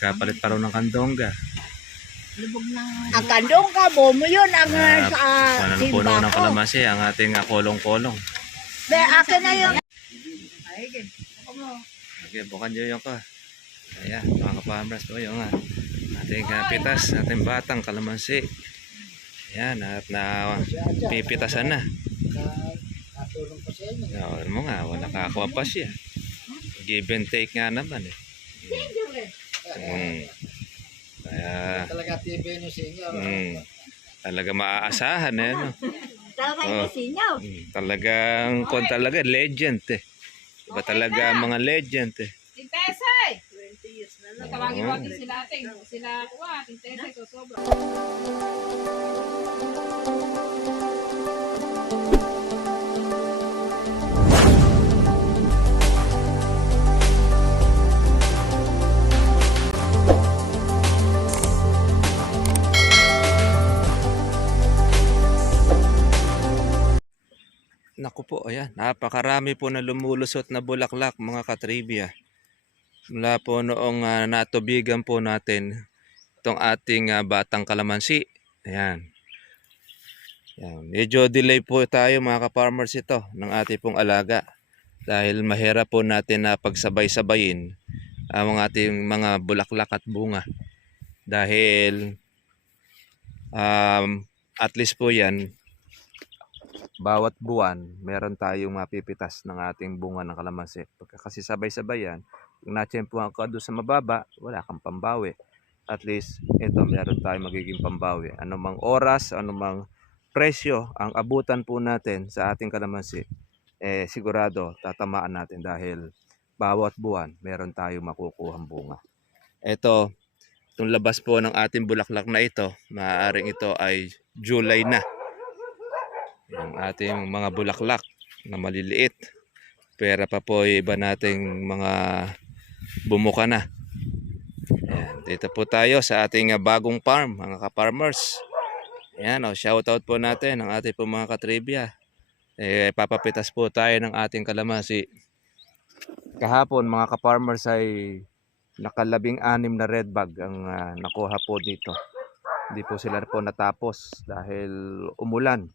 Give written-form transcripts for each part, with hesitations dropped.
Kapalit pa rin ng kandongga. Ang kandongga mo yun ang sa Puno ng kalamansi ang ating kolong-kolong. Be, akin na yung... Okay, bukan nyo yung ka. Ayan, mga kapamras po yung ating pitas, ating batang kalamansi. Ayan, at pipitasan na. Alam mo nga, wala nakakuha pa siya. Give and take nga naman eh. Kaya talaga TV nyo sa inyo. talaga maaasahan eh, no? Talagang Talaga legend eh. Iba talaga ang mga legend eh. Tintesay! 20 years na lang. Tawagin sila ating. Sila kuha. Tintesay ko sobra. Naku po, ayan. Napakarami po na lumulusot na bulaklak mga katribya. Mula po noong natubigan po natin itong ating batang kalamansi. Ayan. Ayan. Medyo delay po tayo mga ka-farmers ito ng ating pong alaga. Dahil mahirap po natin na pagsabay-sabayin ang ating mga bulaklak at bunga. Dahil at least po yan, bawat buwan, meron tayong mapipitas ng ating bunga ng kalamansi. Kasi sabay-sabay yan, kung natsyempuhan ka doon sa mababa, wala kang pambawi. At least, ito, meron tayong magiging pambawi. Anumang oras, anumang presyo, ang abutan po natin sa ating kalamansi, sigurado, tatamaan natin dahil bawat buwan, meron tayong makukuhang bunga. Ito, itong labas po ng ating bulaklak na ito, maaaring ito ay July na. Yung ating mga bulaklak na maliliit. Pera pa po iba nating mga bumuka na. Ayan, dito po tayo sa ating bagong farm, mga ka-farmers. Ayan, shoutout po natin ang ating po mga katribya. Papapitas po tayo ng ating kalamansi. Kahapon mga ka-farmers ay nakalabing-anim na red bag ang nakuha po dito. Hindi po sila po natapos dahil umulan.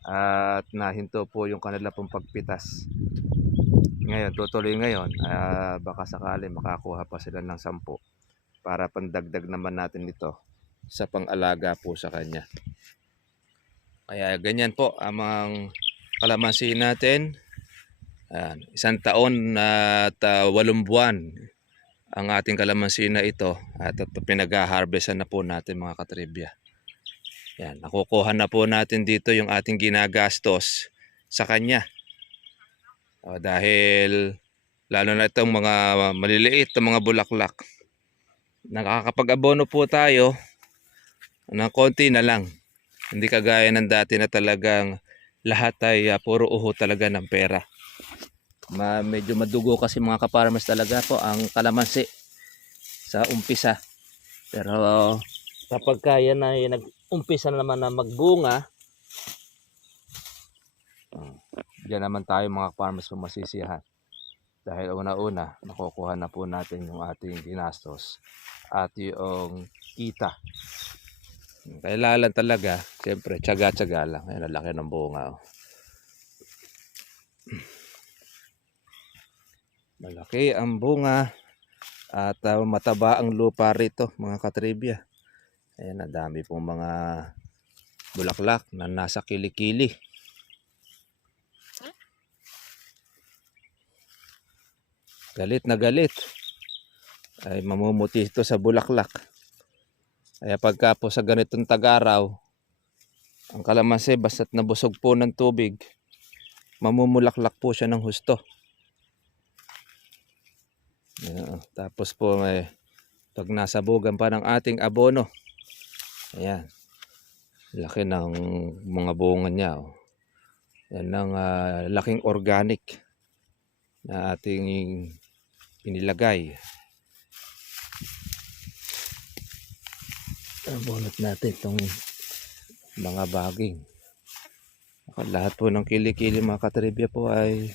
At nahinto po yung kanila pong pagpitas. Ngayon, tutuloy ngayon, baka sakali makakuha pa sila ng 10 para pandagdag naman natin ito sa pang-alaga po sa kanya. Kaya ganyan po ang mga kalamansi natin. Ayan, 1 taon at 8 buwan ang ating kalamansi na ito at pinag-harvestan na po natin mga katribya. Yan, nakukuha na po natin dito yung ating ginagastos sa kanya. Dahil lalo na itong mga maliliit na mga bulaklak. Nakakapag-abono po tayo ng konti na lang. Hindi kagaya ng dati na talagang lahat ay puro uho talaga ng pera. Medyo madugo kasi mga ka-farmers talaga po ang kalamansi sa umpisa. Pero kapag kaya na umpisa naman na magbunga, diyan naman tayo mga farmers masisiyahan. Dahil una-una, nakukuha na po natin yung ating ginastos at yung kita. Kailangan talaga, siyempre, tiyaga-tiyaga lang. Ayan, lalaki ng bunga. Malaki ang bunga at mataba ang lupa rito, mga katribya. Ayan, dami pong mga bulaklak na nasa kilikili. Galit na galit ay mamumuti ito sa bulaklak. Kaya pagka po sa ganitong tag-araw, ang kalamansi basta't nabusog po ng tubig, mamumulaklak po siya ng husto. Ayan, tapos po pag nasabugan pa ng ating abono, ayan, laki ng mga bunga niya. Yan ang laking organic na ating inilagay. Bunot natin itong mga baging. Lahat po ng kilikili mga katribya po ay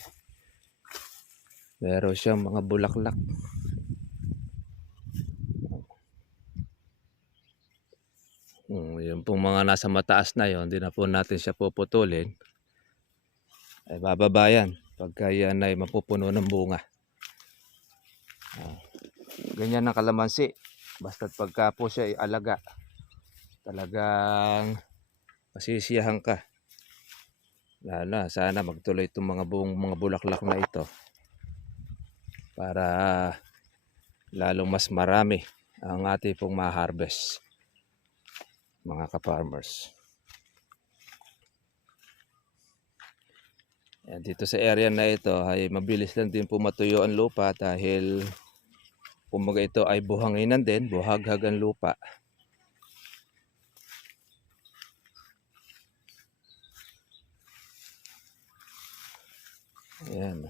Meron siyang mga bulaklak. Yung pong mga nasa mataas na yon, hindi na po natin siya puputulin. Ay bababa yan pagka yan ay mapupuno ng bunga. Ganyan ang kalamansi. Basta't pagka po siya ay alaga, talagang masisiyahan ka. Lalo na, sana magtuloy itong mga buong mga bulaklak na ito para lalong mas marami ang ating pong ma-harvest, mga ka-farmers. Yan, dito sa area na ito ay mabilis lang din po matuyo ang lupa dahil kumbaga ito ay buhanginan din, buhaghag ang lupa. Ayan,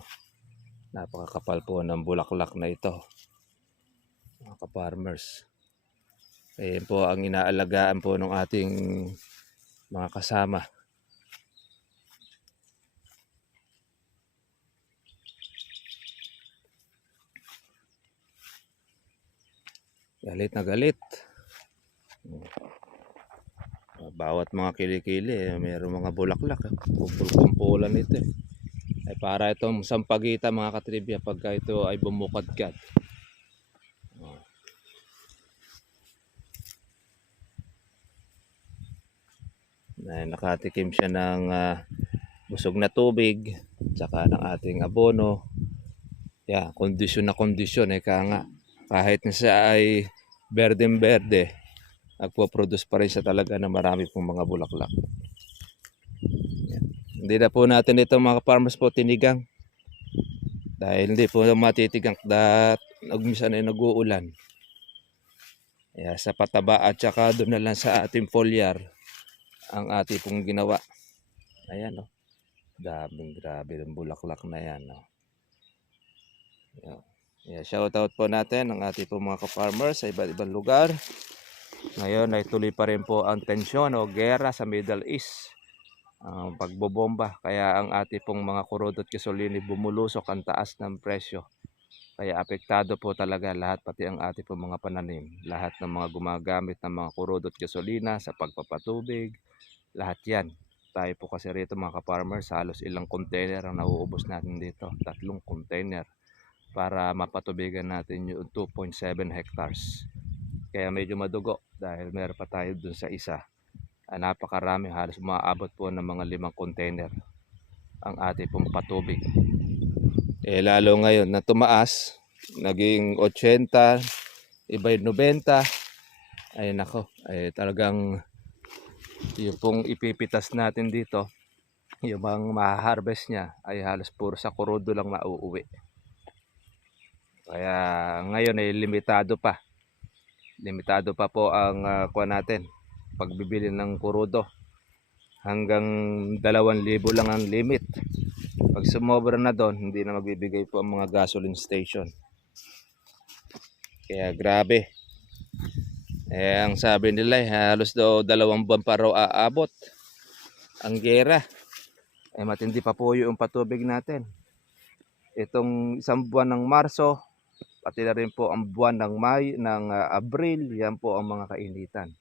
napakakapal po ng bulaklak na ito, mga ka-farmers. Ayan po ang inaalagaan po ng ating mga kasama. Galit na galit. Bawat mga kilikili, mayroong mga bulaklak. Kumpul-kumpulan ito. Ay para itong sampagita, mga katribya, pagka ito ay bumukadkad. Nakatikim siya ng busog na tubig, tsaka ng ating abono. Kondisyon na kondisyon. Kahit na siya ay berdeng-berde, nagpo-produce pa rin siya talaga na marami pong mga bulaklak. Hindi na po natin ito, mga farmers po, tinigang. Dahil hindi po matitigang dahil minsan ay nag-uulan. Sa pataba at saka doon na lang sa ating foliar ang ating pong ginawa. Ayan, grabe ng bulaklak na yan. Shoutout po natin ang ating pong mga ka-farmers sa iba't ibang lugar. Ngayon ay tuloy pa rin po ang tensyon o gera sa Middle East. Ang pagbobomba. Kaya ang ating pong mga kurudot gasolina bumulusok ang taas ng presyo. Kaya apektado po talaga lahat, pati ang ating pong mga pananim. Lahat ng mga gumagamit ng mga kurudot gasolina sa pagpapatubig. Lahat yan. Tayo po kasi rito, mga ka-farmers, halos ilang container ang nauubos natin dito. 3 container para mapatubigan natin yung 2.7 hectares. Kaya medyo madugo dahil meron pa tayo dun sa isa. Napakarami, halos maaabot po ng mga 5 container ang ating pong patubig. Lalo ngayon na tumaas, naging 80, iba yung 90. Ay nako, talagang yung pong ipipitas natin dito, yung mga ma-harvest niya ay halos puro sa kurudo lang mauuwi. Kaya ngayon ay limitado pa. Limitado pa po ang kuha natin, pagbibili ng kurudo. Hanggang 2,000 lang ang limit. Pag sumobra na doon, hindi na magbibigay po ang mga gasoline station. Kaya grabe. Ang sabi nila halos daw 2 buwan pa raw aabot ang gera. Matindi pa po yung patubig natin. Itong 1 buwan ng Marso, pati na rin po ang buwan ng Abril, yan po ang mga kainitan.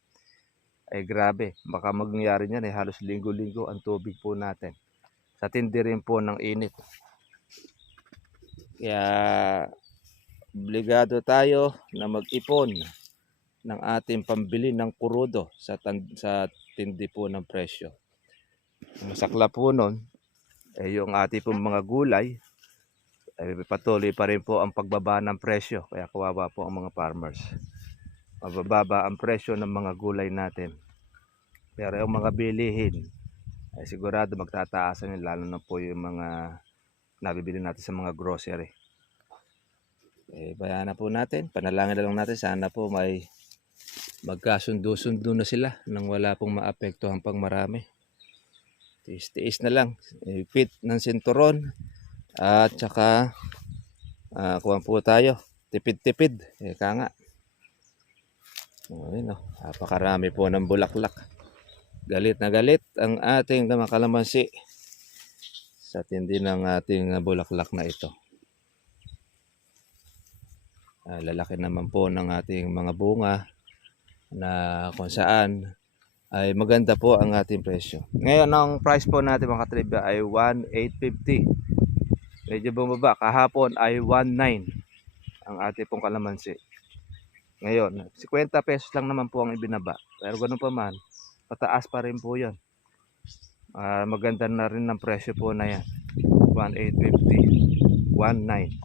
Grabe, baka mangyari niyan halos linggo-linggo ang tubig po natin. Sa tindi rin po ng init. Kaya obligado tayo na mag-ipon ng ating pambili ng kurudo sa tindi po ng presyo. Masakla po nun, yung ating pong mga gulay, patuloy pa rin po ang pagbaba ng presyo. Kaya kawawa po ang mga farmers. Mabababa ang presyo ng mga gulay natin. Pero yung mga bilihin, sigurado magtataasan yun, lalo na po yung mga nabibili natin sa mga grocery. Bayan na po natin, panalangin na lang natin, sana po may magkasundo-sundo na sila nang wala pong maapektuhan pang marami. Tiis-tiis na lang, ipit ng sinturon at saka kuha po tayo, tipid-tipid, nga. Napakarami po ng bulaklak. Galit na galit ang ating kalamansi sa tindi ng ating bulaklak na ito. Lalaki naman po ng ating mga bunga na kung saan ay maganda po ang ating presyo. Ngayon, ang price po natin mga katribya ay 1,850. Medyo bumaba. Kahapon ay 1,900 ang ating pong kalamansi. Ngayon, 50 pesos lang naman po ang ibinaba. Pero ganun pa man, pataas pa rin po yun. Maganda na rin ang presyo po na yan. 1,850. 1,900.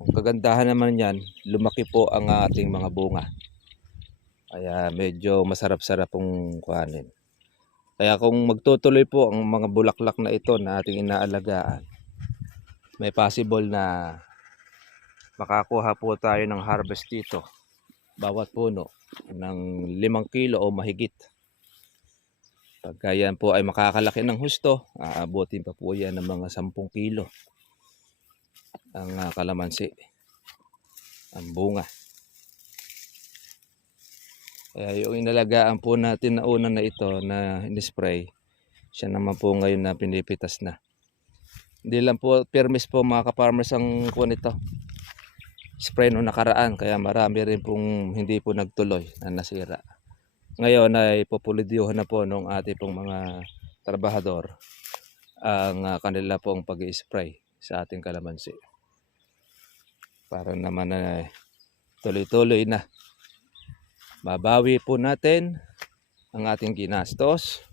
Ang kagandahan naman yan, lumaki po ang ating mga bunga. Kaya medyo masarap-sarap pong kuhanin. Kaya kung magtutuloy po ang mga bulaklak na ito na ating inaalagaan, may possible na makakuha po tayo ng harvest dito. Bawat puno ng 5 kilo o mahigit. Pagka yan po ay makakalaki ng husto, aabutin pa po yan ng mga 10 kilo ang kalamansi, ang bunga. Kaya yung inalagaan po natin na una na ito na in-spray, siya naman po ngayon na pinipitas na. Hindi lang po permis po mga ka-farmers ang kuha nito. Spray noong nakaraan, kaya marami rin pong hindi po nagtuloy na nasira. Ngayon ay populidyuhan na po ng ating pong mga trabahador ang kanila pong pag-i-spray sa ating kalamansi. Para naman na tuloy-tuloy na. Babawi po natin ang ating ginastos.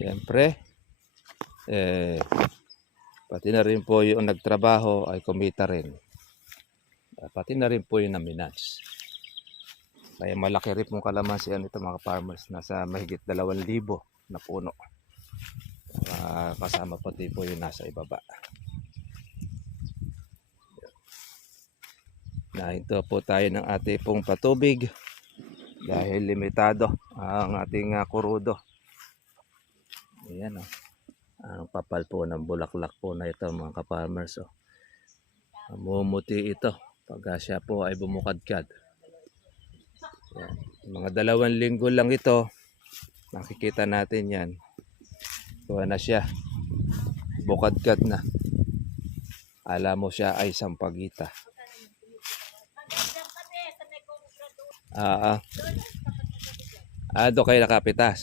Siyempre, pati na rin po yung nagtrabaho ay kumita rin. Pati na rin po yung naminance. Kaya malaki rin pong kalamansi ito mga farmers. Nasa mahigit 2,000 na puno. Kasama pati po yung nasa ibaba. Nahinto po tayo ng ating pong patubig. Dahil limitado ang ating kurudo. Ayan o. Ang papal po ng bulaklak po na ito mga ka-farmers. Mumuti ito pag siya po ay bumukadkad. Ayan. Mga 2 linggo lang ito. Nakikita natin yan. Kuha na siya. Bukadkad na. Alam mo siya ay sampagita. Do kayo nakapitas.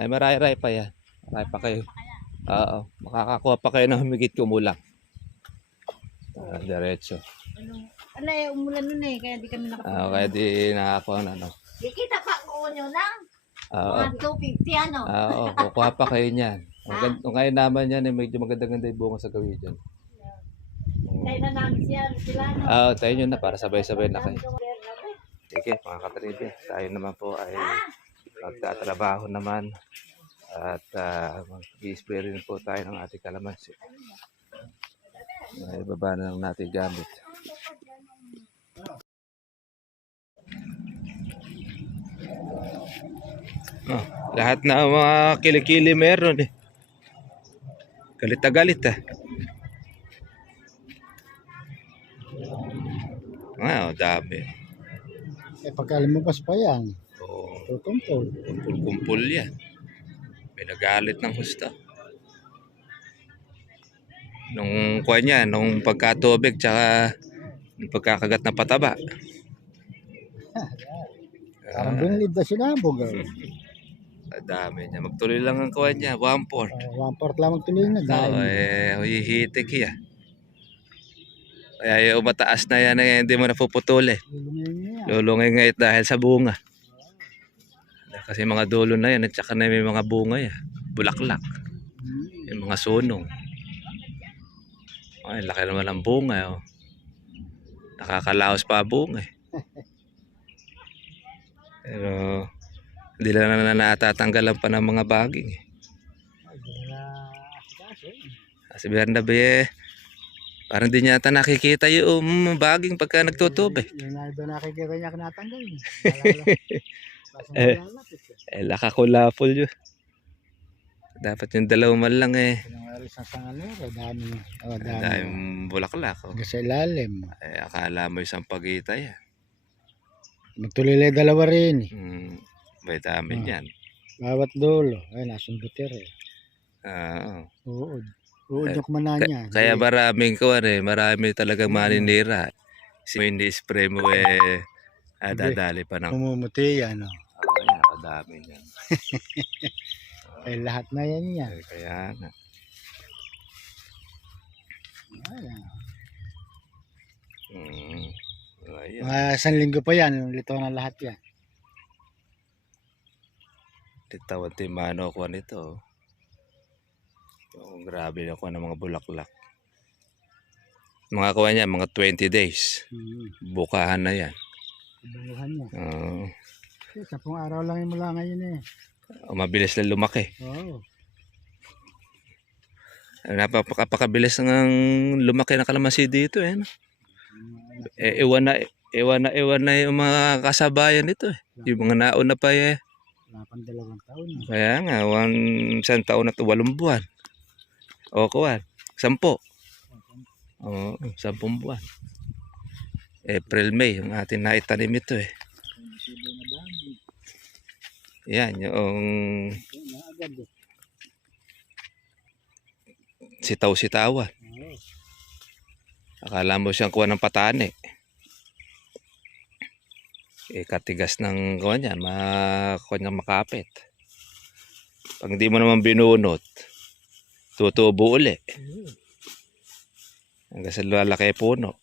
Ay maray-ray pa yan. Maray pa kayo. Makakakuha pa kayo ng humigit kumulang. Diretso. Ano umulan nun kaya di kami nakapunta. Kaya di nakakuha na. Kita pa ko nyo lang. Mga 250 ano. Kukuha pa kayo niyan. Ngayon naman yan, medyo maganda-ganda yung bunga sa gawin dyan. Kaya na namin sila. Tayo nyo na para sabay-sabay na kayo. Sige, mga katribya, tayo naman po ay magtatrabaho naman at mag-i-spray rin po tayo ng ating kalamansi. Ibaba na lang natin gamit. Lahat na mga kilikili meron eh. Galit na galit dami. Pagka lumabas pa yan, tutumpol. Kumpul-kumpul yan. May nagalit ng husto. Nung kuha niya, nung pagkatubig tsaka nung pagkakagat na pataba. Parang binilid na sinabog. Dami niya. Magtuloy lang ang kuha niya. 1/4. 1/4 lamang tuloy na dahil. Hihitik yan. Kaya yung mataas na yan hindi mo napuputuli. Lulungay nga dahil sa bunga. Kasi mga dulo na yan at saka na may mga bunga yan. Bulaklak. Yung mga sunong. Ay, laki naman ang bunga. Nakakalaos pa ang bunga. Pero hindi lang na natatanggalan pa ng mga baging. Kasi Bernabe, parang di niya ata nakikita yung baging pagka nagtutubig. Yung nakikita niya kinatanggal. Lakakulapol yun. Dapat yung 2 man lang Daming bulaklak. Sa ilalim. Akala mo isang pagita yan. Magtuloy 2 rin. May dami yan. Bawat dulo. Ay, nasundutir eh. Oo. Uod yung kumana niya. Kaya maraming marami talagang maninira. Ini-spray mo dadali pa ng Pumumuti yan. Oh. yan, kadami niyan. Eh, lahat na yan yan. Kaya nga. Ayan. Ayan. Mga 1 linggo pa yan. Lito na lahat yan. Titawad timano ako nito. Grabe ako ng mga bulaklak. Mga kuha niya, mga 20 days. Bukahan na yan. Buluhan niya. Oo. 10 araw lang yung mula ngayon eh. Mabilis lang lumaki. Oo. Napakabilis ng lumaki ng kalamansi dito eh. No? Iwan na yung mga kasabayan nito eh. Yung mga nauna pa eh. Wala pang 2 taon. Kaya nga, 1 taon at 8 buwan. O kuwan, 10. Oo, 10 buwan. April, May, yung ating naitanim ito eh. Yan, yung sitaw-sitawan. Akala mo siyang kuha ng patane. Katigas ng kuha niya, kuha niyang makapit. Pag hindi mo naman binunot, tutubo uli. Hanggang sa lalaki puno.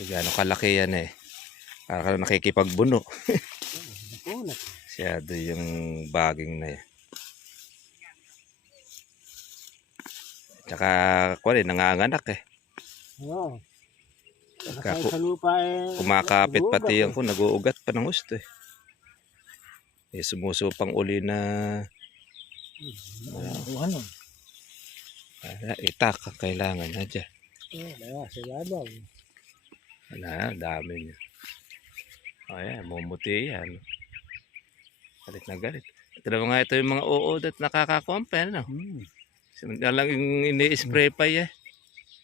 Gano'ng kalaki yan eh. Para ka nakikipagbuno. Siyado yung baging na yan. Tsaka kuwan nanganganak eh. Oo. Pagka Sa lupa eh. kumakapit pati yan ko, nag-uugat pa ng gusto eh. Sumusupang uli na Ano? itak ang kailangan na dyan. Silabaw. Wala, dami niya. Ayan, mumuti yan. Galit na galit. Ito na mga ito yung mga uod at nakakakompen, no? Simula lang yung ini-spray pa eh.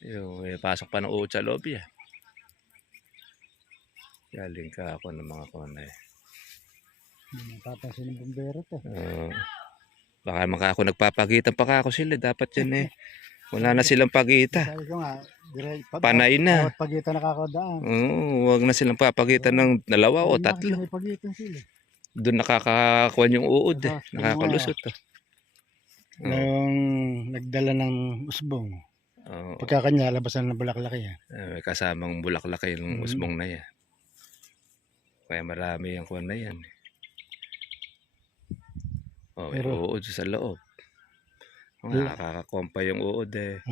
Yung pasok pa ng uod sa loob eh. Galing ka ako ng mga kone. Napapansin ng bumbero to. Baka ako nagpapagitan pa ako sila. Dapat yan eh. Wala na silang pagita. Sabi ko nga, Panay na. bawat pagitan nakakadaan. Huwag na silang papagitan ng 2 o 3. May pagitan sila. Doon nakakakuha yung uod eh. Nakakalusot. Nung nagdala ng usbong. Pagkakanya, labasan ng bulaklak yan. May kasamang bulaklak yung usbong na yan. Kaya marami yung kuwan na yan. May uod sa loob. Nakakakompa yung uod eh.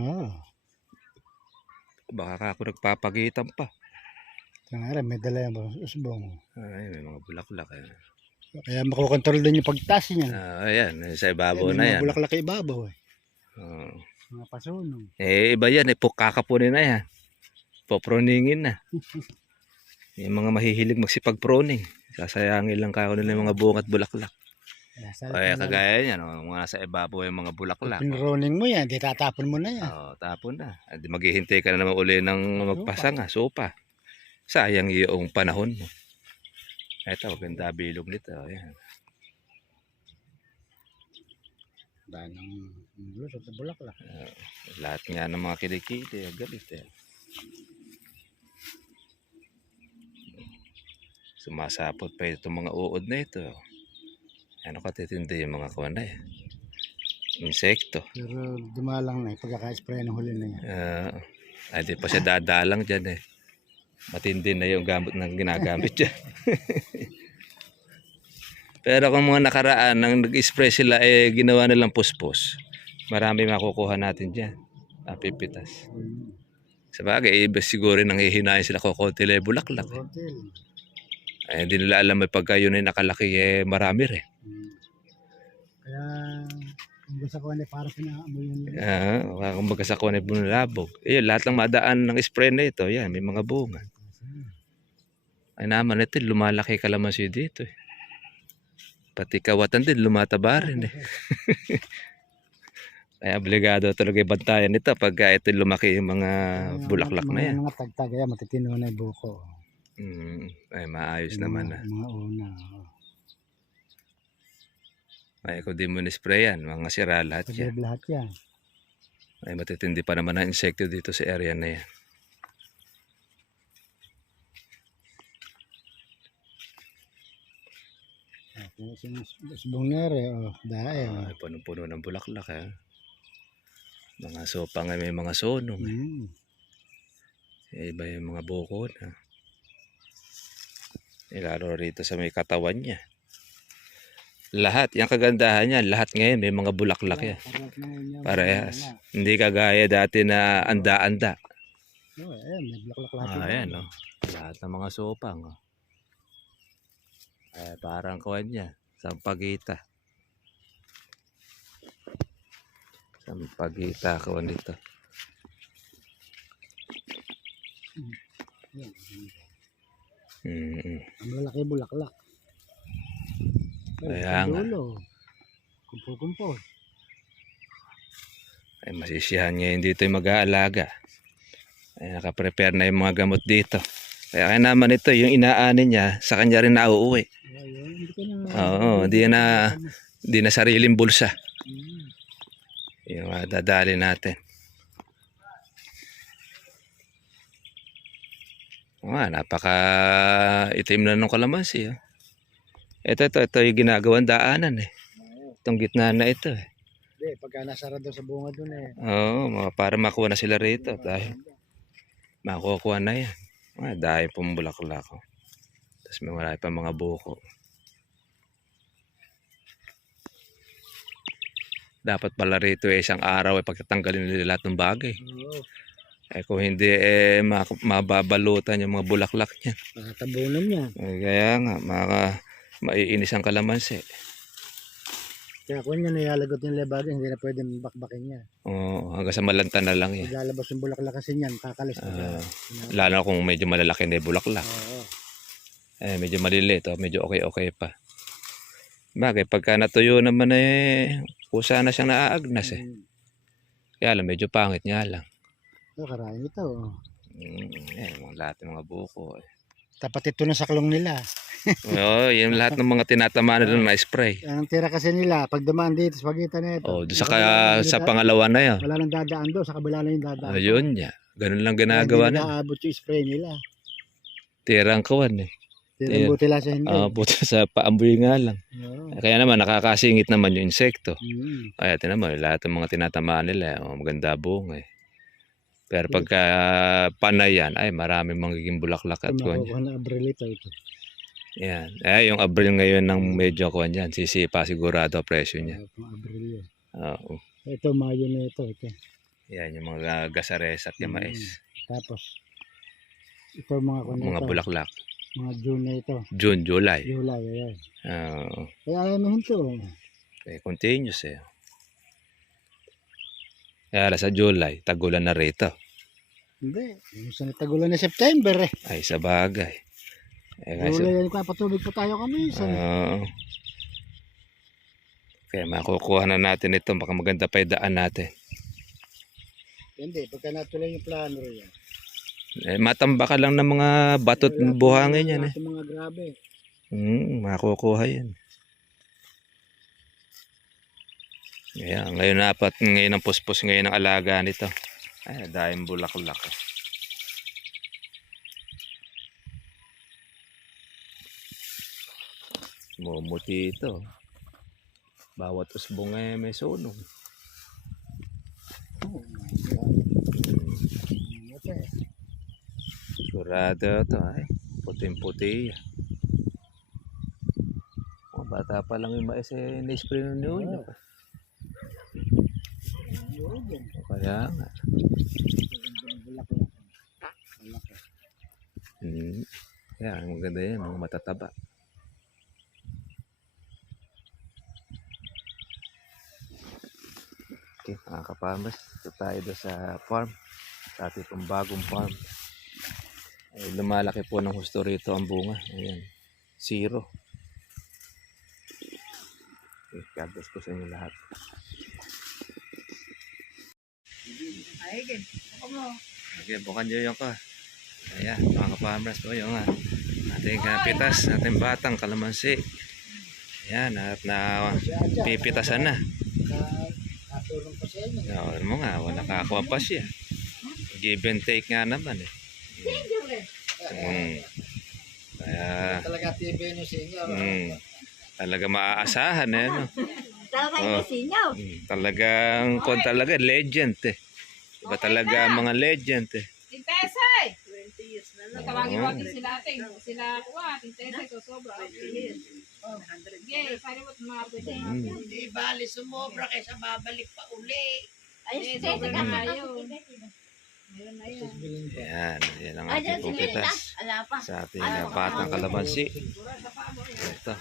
Baka ako nagpapagitan pa. May dala yung usbong. Ay, may mga bulaklak eh. Kaya makukontrol din yung pagtas niya. Ayan, sa ibabaw na yan. May bulaklak ibabaw eh. Mga pasunog. Iba yan eh. Kakapunin na yan. Poproningin na. Yung mga mahihilig magsipag-proning. Sasayangin lang kako nila yung mga bunga at bulaklak. Kaya kagaya yan, mga nasa ibabaw yung mga bulaklak. Pinroning mo yan, di tatapon mo na yan. Tapon na. Di maghihintay ka na naman uli ng magpasanga, sopa. Sayang yung panahon mo. Ito, ganda bilog nito. Ayan. Danang lusot na bulaklak. Lahat nga ng mga kilikili, galit eh. Sumasapot pa itong mga uod na ito. Ano katitindi yung mga kuwan na yan? Insekto. Pero dumalang na eh, pagkaka-spray ng huli na yan. Di pa siya dadalang dyan eh. Matindi na yung gamot na ginagamit dyan. Pero kung mga nakaraan, nang nag-spray sila, ginawa nilang puspos. Marami makukuha natin dyan. Pipitas. Sabagay, siguro nang hihinayin sila kukunti lang bulaklak. Hindi nila alam pagka yun ay nakalaki, marami rin. Kaya, kung sa kuwan ay para pinaamoy yun. Kumbaga sa kuwan ay bunalabog. Lahat ng madaan ng spray na ito, yan, may mga bunga. Ay naman ito, lumalaki kalamansi dito eh. Pati kawatan din, lumataba rin eh. Kaya obligado talaga ibantayan nito pagka ito lumaki yung mga bulaklak na yan. Mga tagtag, matitino na yung buko. Ay, maayos Yung naman mga, na. mga una. Ay, kung di mo nisprayan, mga sira lahat Pag yan. lahat yan. Ay, matitindi pa naman ang insekto dito sa area na yan. Sbongere, dahil. Ay, punong-puno ng bulaklak, eh. Mga sopa nga may mga sonong. Iba yung mga buko na. Lalo rito sa may katawan niya. Lahat, yung kagandahan niya, lahat ngayon may mga bulaklak yan. Parehas. Hindi kagaya dati na anda-anda. Ayan, may bulaklak lahat. Ayan, no. Lahat ng mga sopang. Oh. Ay, parang kuwan niya. Sampagita. Sampagita kuwan dito. Ang lalaki bulaklak. Kaya nga. Kumpul-kumpul. Ay, masisiyahan ngayon dito yung mag-aalaga. Ay, nakaprepare na yung mga gamot dito. Kaya naman ito, yung inaanin niya, sa kanya rin nauuwi. Oo, di na sariling bulsa. Yung dadali natin. Napaka itim na nung kalamansi. Oh. Ito yung ginagawang daanan eh. Itong gitna na ito eh. Hindi, pagka nasarado sa bunga dun eh. Oo, para makuha na sila rito. Dahil makukuha na yan. Dahil pong bulaklak. Oh. Tapos may marami pa mga buko. Dapat pala rito isang araw pagtatanggalin nila lahat ng bagay. Kung hindi mababalutan yung mga bulaklak niyan. Tabunan niya. Kaya nga, maiinis ang kalamansi. Kaya kung niya nilalagot yung lebag, hindi na pwede bakbakin niya. Oo, hanggang sa malanta na lang yan. Lalabas yung bulaklak kasi niyan, kakalis na. Lalo kung medyo malalaki na yung bulaklak. Medyo maliliit, medyo okay pa. Bagay, pagka natuyo naman kusa na siyang naaagnas eh. Kaya lang, medyo pangit niya lang. Karain ito. Lahat ng mga buko. Tapat ito na saklong nila. Oo, yung lahat ng mga tinatamaan nila na spray. Ang tira kasi nila, pag dumaan dito sa pagitan na ito. Doon sa pangalawa na yun. Wala nang dadaan doon, sa kabila na yung dadaan. Ayun niya. Ganun lang ginagawa na. Hindi nakaabot yung spray nila. Tirang kawan eh. Tirang buti lang sa hindi. Buti sa paamboy nga lang. Kaya naman, nakakasingit naman yung insekto. Kaya naman, lahat ng mga tinatamaan nila, maganda bunga eh. Pero pagka panay yan, ay maraming magiging bulaklak at kuwan. Makukuha na Abril ito. Yan. Yung Abril ngayon ng medyo kuwan yan. Sisipa sigurado presyo niya. Abril yan. Oo. Ito, Mayo na ito. Yan, yung mga gasares at yung mais. Tapos, ito mga bulaklak. Mga June na ito. June, July. July, ayan. Oo. Kaya ayaw mo ito. Continuous eh. Kaya sa July, tagulan na rito. Hindi. Minsan tagulan na September eh. Ay, sa bagay. July yan, patubig po tayo kami. Kaya makukuha na natin ito. Baka maganda pa yung daan natin. Hindi, pagka natuloy yung plano yan. Matamba ka lang ng mga batot buhangin yan eh. Mga grabe. Makukuha yan. Kaya ngayon ngayon ang puspos ngayon ang alaga nito. Ay, dahil bulaklak. Mumuti ito. Bawat usbong may sunog. Sigurado ito ay. Puting-puti. Bata pa lang yung mais na-spray ng niyo. Kaya nga. Kaya maganda yan, mga matataba. Okay, mga kapamas, ito tayo doon sa farm, sa ating pong bagong farm. Lumalaki po ng husto rito ang bunga. Ayan, 0. Okay, God bless po sa inyo lahat. Ay, ako mo. Okay, bukan nyo yung ka. Ayan, mga ka-farmers po yung ating pitas, ating batang kalamansi. Ayan, at pipitasan na. Katulong pa sa inyo. Alam mo nga, wala kakakuha pa siya. Give and take nga naman eh. Kaya, Talaga TV nyo sa inyo. talaga maaasahan eh. No? Tawag Oh. kasi inyo. Talagang, talaga legend eh. Iba talaga ang mga legend eh. Tintesay! 20 years na lang. Tawagin sila ating. Sila kuha, tintesay, sosobra. Sige, sari mo't mga pwede. Hindi bali sumobra kaysa babalik pa uli. Ay, Sobrang na yun. Meron na yun. Ayan, yan ang Ayan, ating si pupitas Ala pa. sa ating batang kalamansi. Ito.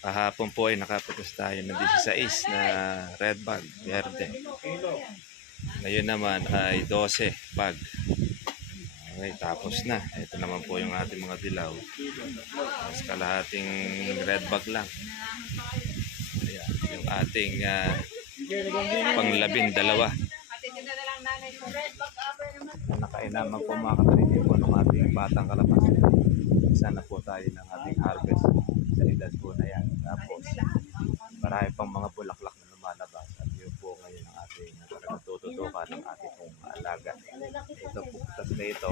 Kahapon po ay nakapitas tayo ng 16 na red bag, verde. Ngayon naman ay 12 bag. Okay, tapos na. Ito naman po yung ating mga dilaw. Mas kalahating red bag lang. Ayan, yung ating pang-12. Matitinda na lang nanay mo. Nakainaman po mga kapatid po ng ating batang kalamansi. Sana po tayo ng ating harvest sa edad po na yan. Tapos marami pang mga bulaklak na lumalabas at yun po ngayon ang ating talagang tututukan ng ating pong alaga. Ito po tas na ito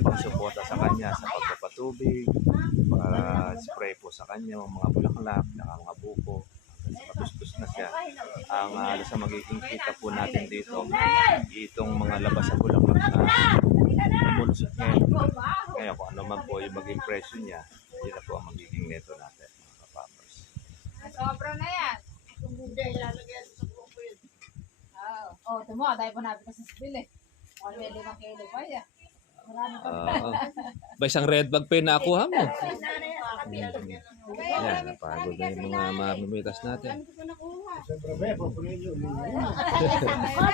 pagsuporta sa kanya sa pagpapatubig, spray po sa kanya mga bulaklak, mga buko. Matustos na siya. Ang sa magiging kita po natin dito, itong mga labas sa bulaklak na mulusot ngayon. Ngayon kung ano man po yung maging presyo niya, yun na po ang magiging neto natin mga ka-farmers. Sobra na yan. Oh, ito mo, dahil pa natin sa spil eh. 1 million ang kilo pa yan. Marami pa. Ba isang red bag pa yung nakuha mo? Kaya Yan, napagod na yung mga mamimitas natin. Siyempre ba, pupunin nyo.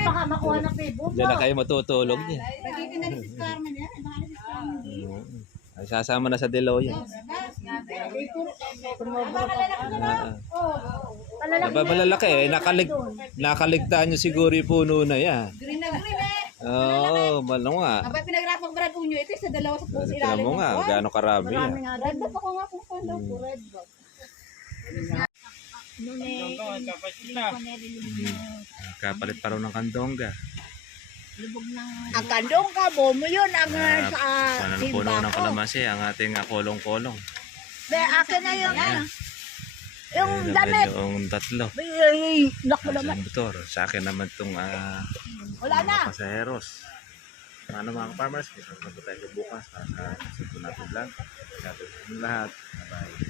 Baka makuha na Facebook. Diyan na kayo matutulog niya. Lagi ka na rin si Carmen yan. Baka na si Carmen. Ay, sasama na sa Dilaw yan. Malalaki eh. Nakaligtaan nyo siguro yung puno na yan. Green na green eh. Oo, malang nga. Abay pinagrapang brad unyo ito sa dalawa sa puso Tignan ilalim. mo nga, gaano karami yan. Red bag ako nga kung kung daw po red bag. Kapalit pa rin ng kandongga. Ang kandong ka mo yun ang sa Ano na puno ng kalamansi, ang ating kolong-kolong. Be, akin na yung yung Ayun, damit. yung tatlo. Ay, naku naman. Sa motor. Sa akin naman itong Wala na. pasaheros. Ano mga farmers, kita na po tayo bukas para sa natin vlog. Natin lahat. Bye-bye.